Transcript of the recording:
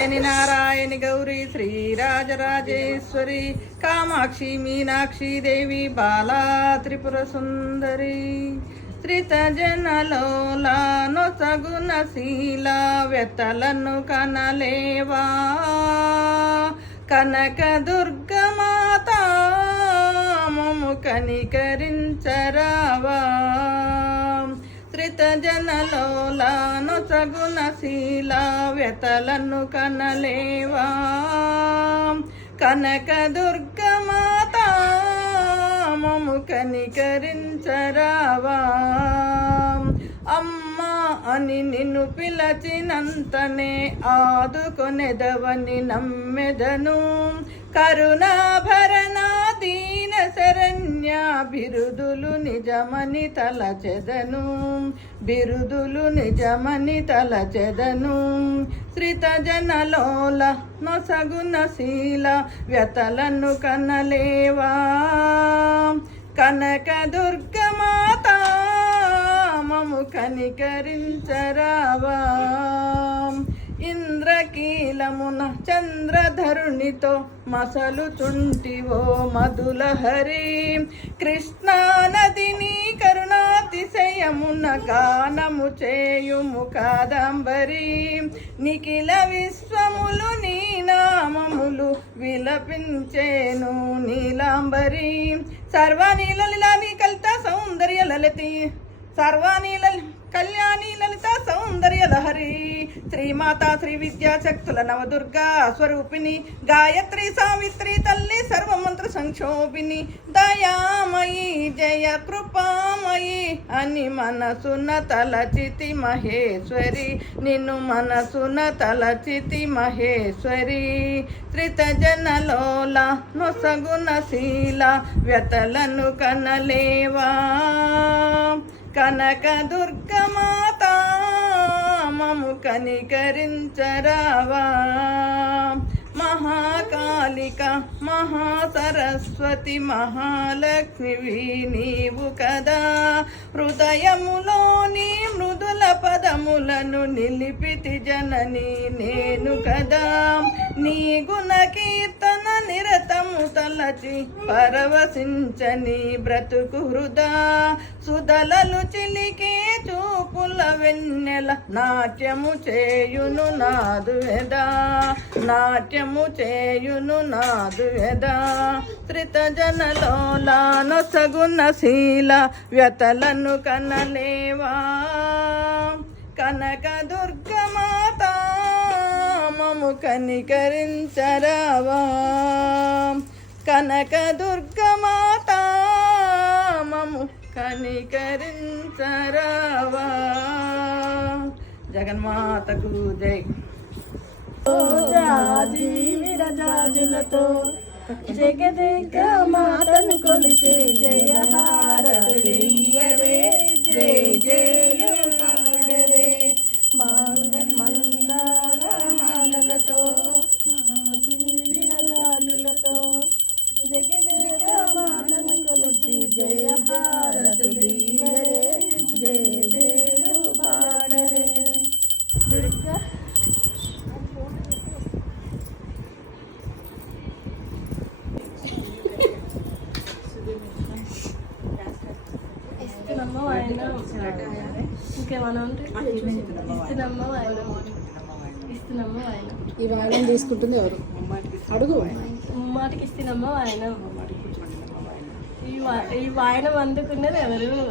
కాత్యాయని నారాయణి గౌరీ శ్రీరాజరాజేశ్వరి కామాక్షి మీనాక్షి దేవి బాలా త్రిపుర సుందరి త్రితజనలోలా నొసగునశీల వ్యతలను కనలేవా కనక దుర్గమాత మము కనికరించరావా త్రితజనలోలా నొసగునశీల వ్యతలను కనలేవా కనక దుర్గమాత మము కనికరించరావా అమ్మా అని నిన్ను పిలచినంతనే ఆదుకొనెదవని నమ్మెదను కరుణాభరణ దీన శరణ్య బిరుదులు నిజమని తలచెదను బిరుదులు నిజమని తలచెదను శ్రితజనలోల నొసగునశీల వ్యతలను కనలేవా కనక దుర్గమాత మము కనికరించరావా ఇంద్రకీలమున చంద్రధరునితో మసలుచుంటివో మధులహరి కృష్ణానదిని కరుణాతిశయమున గానము చేయుము కాదంబరి నిఖిల విశ్వములు నీ నామములు విలపించేను నీలాంబరి సర్వనీలలిలాని కలిత సౌందర్య లలితి సర్వానీల కళ్యాణి లలిత సౌందర్య లహరి శ్రీమాత శ్రీ విద్యాశక్తుల నవదుర్గా స్వరూపిణి గాయత్రి సావిత్రి తల్లి సర్వమంత్ర సంక్షోభిని దయామయి జయ కృపామయి అని మనసున తలచితి మహేశ్వరి నిన్ను మనసున తలచితి మహేశ్వరి త్రితజనలోల నొసగునశీల వ్యతలను కనలేవా కనక దుర్గమాత మము కనికరించరావా మహాకాళిక మహాసరస్వతి మహాలక్ష్మివి నీవు కదా హృదయములోని మృదుల పదములను నిలిపితి జనని నేను కదా నీ గుణ కీర్తన నిరతము తలచి పరవశించని బ్రతుకు హృదా సుధలలు చిలికే చూపుల వెన్నెల నాట్యము చేయును నాదు వెదా నాట్యము చేయును నాదు వెదా త్రితజనలోల నొసగునశీల వ్యతలను కనలేవా కనక దుర్గమాత మము కనికరించరావా కనక దుర్గమాత మము కనికరించరావా జగన్మాతకు జై విరజాజులతో జగదేక మాతను కొలిచే జయ హారతులియరే జయ జయలు పాడరే మందార మాలలతో విరజాజులతో జగదేక మాతను కొలిచి జయ హారతులియరే జయ జయలు పాడరే దుర్గా ఇంకేమన్నా ఉంటే ఇస్తున్నామ్మా ఆయన ఈ వాయినం తీసుకుంటుంది ఎవరు అడుగు ముమ్మాటికి ఇస్తున్నామ్మా ఆయన ఈ వాయనం అందుకున్నది ఎవరు కూడా